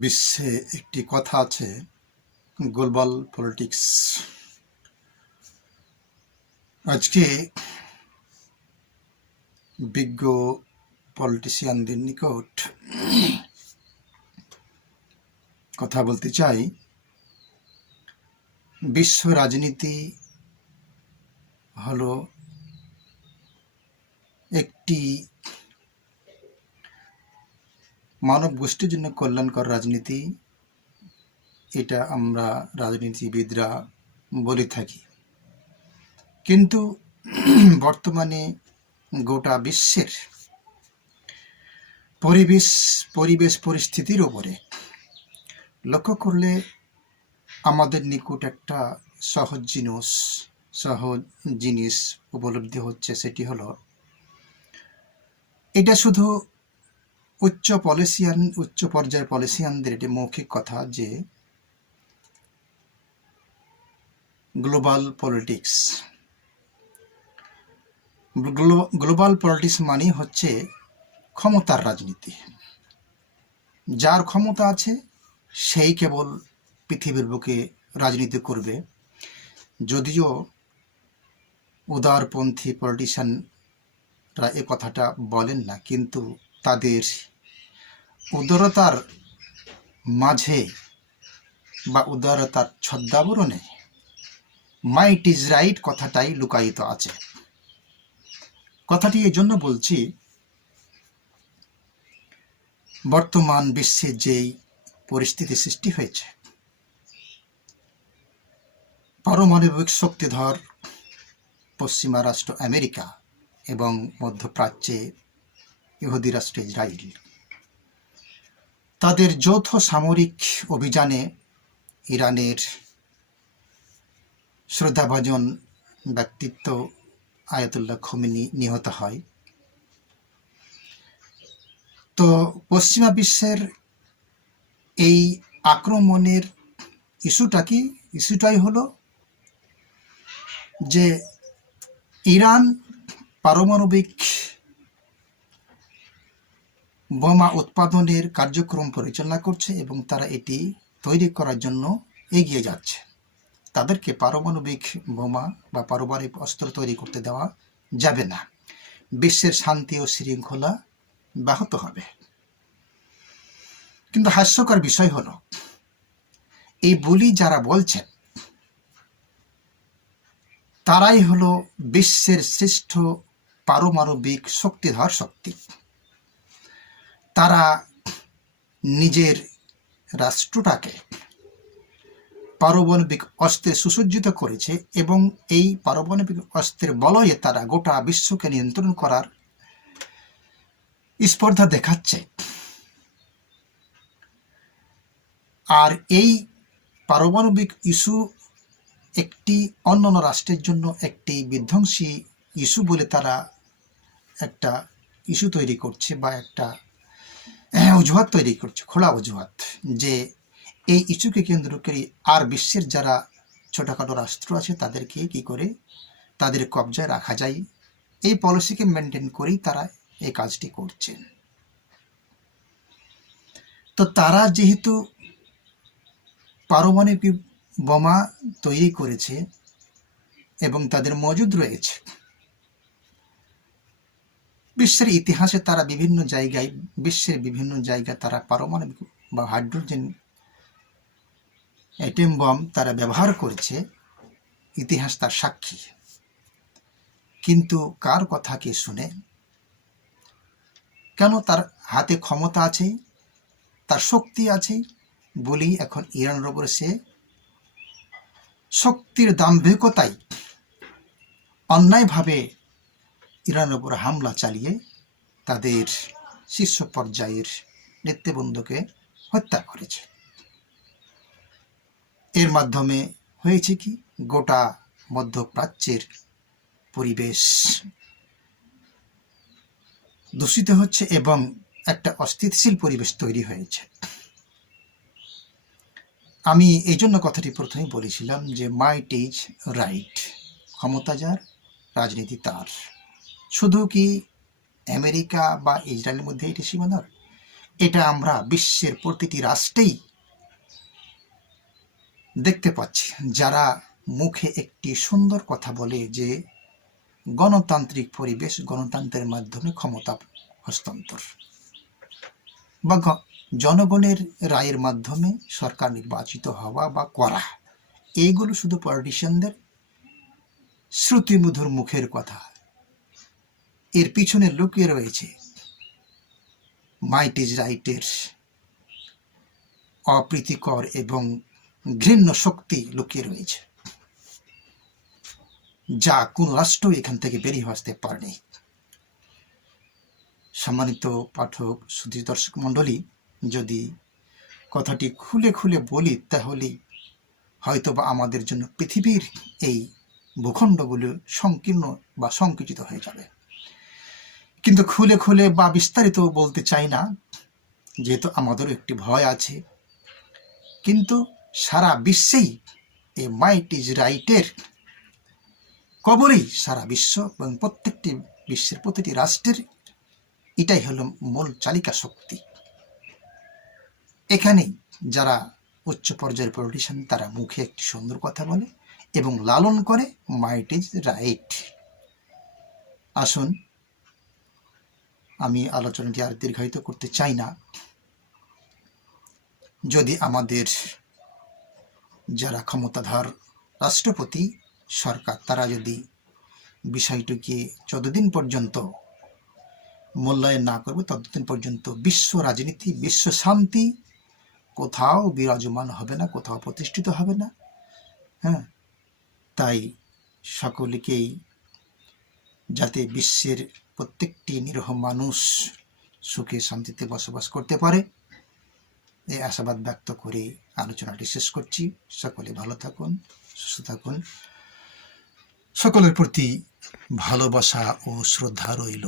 বিশ্বে একটি কথা আছে, গ্লোবাল পলিটিক্স। আজকে বিজ্ঞ পলিটিশিয়ানদের নিকট কথা বলতে চাই। বিশ্ব রাজনীতি হলো একটি মানব গোষ্ঠীর জন্য কল্যাণকর রাজনীতি। এটা আমরা রাজনীতিবিদরা বলে থাকি, কিন্তু বর্তমানে গোটা বিশ্বের পরিবেশ পরিস্থিতির উপরে লক্ষ্য করলে আমাদের নিকট একটা সহজ জিনিস উপলব্ধি হচ্ছে। সেটি হলো, এটা শুধু উচ্চ পর্যায়ের পলিসিয়ানদের এটি মৌখিক কথা যে গ্লোবাল পলিটিক্স মানে হচ্ছে ক্ষমতার রাজনীতি। যার ক্ষমতা আছে সেই কেবল পৃথিবীর বুকে রাজনীতি করবে। যদিও উদারপন্থী পলিটিশিয়ানরা এ কথাটা বলেন না, কিন্তু তাদের উদারতার মাঝে বা উদারতার ছদ্মাবরণে মাইট ইজ রাইট কথাটাই লুকায়িত আছে। কথাটি এই জন্য বলছি, বর্তমান বিশ্বে যেই পরিস্থিতি সৃষ্টি হয়েছে, পারমাণবিক শক্তিধর পশ্চিমা রাষ্ট্র আমেরিকা এবং মধ্যপ্রাচ্যে ইহুদি রাষ্ট্র ইসরায়েল, তাদের যৌথ সামরিক অভিযানে ইরানের শ্রদ্ধাভাজন ব্যক্তিত্ব আয়াতুল্লাহ খোমেনি নিহত হয়। তো পশ্চিমা বিশ্বের এই আক্রমণের ইস্যুটাই হলো যে ইরান পারমাণবিক বোমা উৎপাদনের কার্যক্রম পরিচালনা করছে এবং তারা এটি তৈরি করার জন্য এগিয়ে যাচ্ছে। তাদেরকে পারমাণবিক বোমা বা পারমাণবিক অস্ত্র তৈরি করতে দেওয়া যাবে না। বিশ্বের শান্তি ও শৃঙ্খলা ব্যাহত হবে। কিন্তু হাস্যকর বিষয় হলো, এই বলি যারা বলছেন তারাই হলো বিশ্বের শ্রেষ্ঠ পারমাণবিক শক্তিধর শক্তি। তারা নিজের রাষ্ট্রটাকে পারমাণবিক অস্ত্রে সুসজ্জিত করেছে এবং এই পারমাণবিক অস্ত্রের বলয়ে তারা গোটা বিশ্বকে নিয়ন্ত্রণ করার স্পর্ধা দেখাচ্ছে। আর এই পারমাণবিক ইস্যু একটি অন্যান্য রাষ্ট্রের জন্য একটি বিধ্বংসী ইস্যু বলে তারা একটা ইস্যু তৈরি করছে বা একটা অজুহাত তৈরি করছে, খোলা অজুহাত, যে এই ইস্যুকে কেন্দ্র করে আর বিশ্বের যারা ছোটখাটো রাষ্ট্র আছে তাদেরকে কি করে তাদের কবজায় রাখা যায়, এই পলিসিকে মেনটেন করেই তারা এই কাজটি করছেন। তো তারা যেহেতু পারমাণবিক বোমা তৈরি করেছে এবং তাদের মজুদ রয়েছে, বিশ্বের ইতিহাসে তারা বিশ্বের বিভিন্ন জায়গায় তারা পারমাণবিক বা হাইড্রোজেন অ্যাটম বম তারা ব্যবহার করেছে, ইতিহাস তার সাক্ষী। কিন্তু কার কথা কে শুনে? কেন? তার হাতে ক্ষমতা আছে, তার শক্তি আছে বলেই এখন ইরানের উপরে সে শক্তির দাম্ভিকতায় অন্যায়ভাবে ইরানের উপর হামলা চালিয়ে তাদের শীর্ষ পর্যায়ের নেতৃবৃন্দকে হত্যা করেছে। এর মাধ্যমে হয়েছে কি, গোটা মধ্যপ্রাচ্যের পরিবেশ দূষিত হচ্ছে এবং একটা অস্থিতিশীল পরিবেশ তৈরি হয়েছে। আমি এই জন্য কথাটি প্রথমে বলেছিলাম যে মাইট ইজ রাইট, ক্ষমতা যার রাজনীতি তার। শুধু কি আমেরিকা বা ইসরায়েলের মধ্যে এটি সীমানার? এটা আমরা বিশ্বের প্রতিটি রাষ্ট্রেই দেখতে পাচ্ছি, যারা মুখে একটি সুন্দর কথা বলে যে গণতান্ত্রিক পরিবেশ, গণতন্ত্রের মাধ্যমে ক্ষমতা হস্তান্তর বা জনগণের রায়ের মাধ্যমে সরকার নির্বাচিত হওয়া বা করা, এইগুলো শুধু পলিটিশিয়ানদের শ্রুতিমধুর মুখের কথা। এর পিছনে লুকিয়ে রয়েছে মাইট ইজ রাইটের অপ্রীতিকর এবং ঘৃণ্য শক্তি লুকিয়ে রয়েছে, যা কোন রাষ্ট্র এখান থেকে বেরিয়ে আসতে পারেনি। সম্মানিত পাঠক, সুধী দর্শক মণ্ডলী, যদি কথাটি খুলে খুলে বলি তাহলে হয়তোবা আমাদের জন্য পৃথিবীর এই ভূখণ্ডগুলো সংকীর্ণ বা সংকুচিত হয়ে যাবে, কিন্তু খুলে খুলে বা বিস্তারিত বলতে চাই না, যেহেতু আমাদেরও একটি ভয় আছে। কিন্তু সারা বিশ্বেই এই মাইট ইজ রাইটের কবরেই সারা বিশ্ব এবং প্রত্যেকটি বিশ্বের প্রতিটি রাষ্ট্রের এটাই হলো মূল চালিকা শক্তি। এখানেই যারা উচ্চ পর্যায়ের পলিটিশিয়ান, তারা মুখে একটি সুন্দর কথা বলে এবং লালন করে মাইট ইজ রাইট। আসুন, আমি আলোচনাটি আর দীর্ঘায়িত করতে চাই না। যদি আমাদের যারা ক্ষমতাধর রাষ্ট্রপতি, সরকার, তারা যদি বিষয়টিকে যতদিন পর্যন্ত মূল্যায়ন না করবে ততদিন পর্যন্ত বিশ্ব রাজনীতি, বিশ্ব শান্তি কোথাও বিরাজমান হবে না, কোথাও প্রতিষ্ঠিত হবে না। হ্যাঁ, তাই সকলকেই যাতে বিশ্বের প্রত্যেকটি নিরীহ মানুষ সুখে শান্তিতে বসবাস করতে পারে, এই আশাবাদ ব্যক্ত করে আলোচনাটি শেষ করছি। সকলে ভালো থাকুন, সুস্থ থাকুন। সকলের প্রতি ভালোবাসা ও শ্রদ্ধা রইল।